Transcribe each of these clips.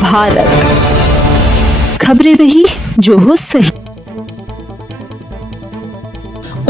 भारत, खबरें वही जो हो सही।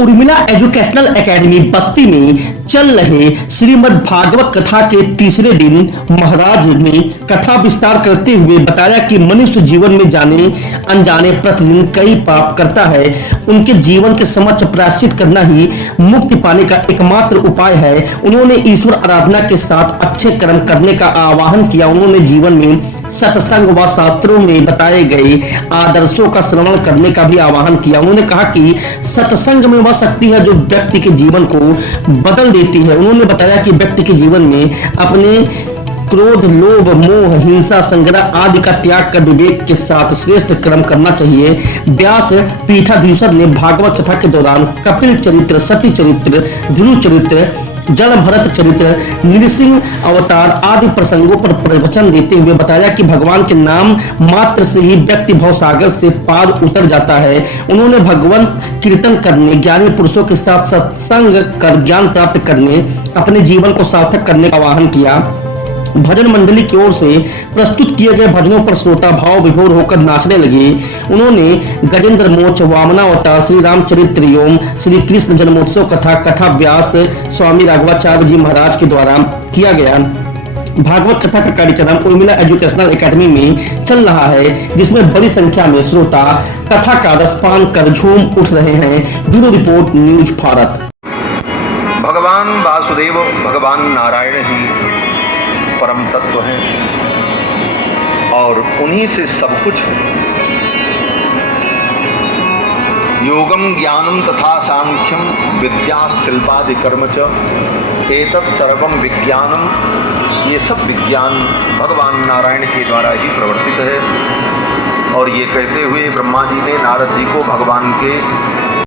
उर्मिला एजुकेशनल एकेडमी बस्ती में चल रहे श्रीमद् भागवत कथा के तीसरे दिन महाराज ने कथा विस्तार करते हुए बताया कि मनुष्य जीवन में जाने अनजाने प्रतिदिन कई पाप करता है। उनके जीवन के समक्ष प्रायश्चित करना ही मुक्ति पाने का एकमात्र उपाय है। उन्होंने ईश्वर आराधना के साथ अच्छे कर्म करने का आह्वान किया। उन्होंने जीवन में सत्संग व शास्त्रों में बताए गए आदर्शों का श्रवण करने का भी आह्वान किया। उन्होंने कहा कि सत्संग में वह शक्ति है जो व्यक्ति के जीवन को बदल देती है। उन्होंने बताया कि व्यक्ति के जीवन में अपने क्रोध, लोभ, मोह, हिंसा, संग्रह आदि का त्याग कर विवेक के साथ श्रेष्ठ कर्म करना चाहिए। व्यास पीठाधीश्वर ने भागवत कथा के दौरान कपिल चरित्र, सती चरित्र, ध्रुव चरित्र, जल भरत चरित्र, नृसिंह अवतार आदि प्रसंगों पर प्रवचन देते हुए बताया कि भगवान के नाम मात्र से ही व्यक्ति भवसागर से पार उतर जाता है। उन्होंने भगवान कीर्तन करने, ज्ञानी पुरुषों के साथ सत्संग कर ज्ञान प्राप्त करने, अपने जीवन को सार्थक करने का आह्वान किया। भजन मंडली की ओर से प्रस्तुत किए गए भजनों पर श्रोता भाव विभोर होकर नाचने लगे। उन्होंने गजेंद्र मोक्ष, वामनावतार, श्री रामचरित्र एवं श्री कृष्ण जन्मोत्सव कथा व्यास स्वामी राघवाचार्य जी महाराज के द्वारा किया गया। भागवत कथा का कार्यक्रम उर्मिला एजुकेशनल एकेडमी में चल रहा है, जिसमें बड़ी संख्या में श्रोता कथा का रसपान कर झूम उठ रहे हैं। Bureau report, news Bharat. भगवान वासुदेव, भगवान नारायण ही परम तत्व हैं और उन्हीं से सब कुछ है। योगम ज्ञानम तथा सांख्यम विद्या शिल्पादि कर्म च एतत् सर्वम विज्ञानम, ये सब विज्ञान भगवान नारायण के द्वारा ही प्रवर्तित है। और ये कहते हुए ब्रह्मा जी ने नारद जी को भगवान के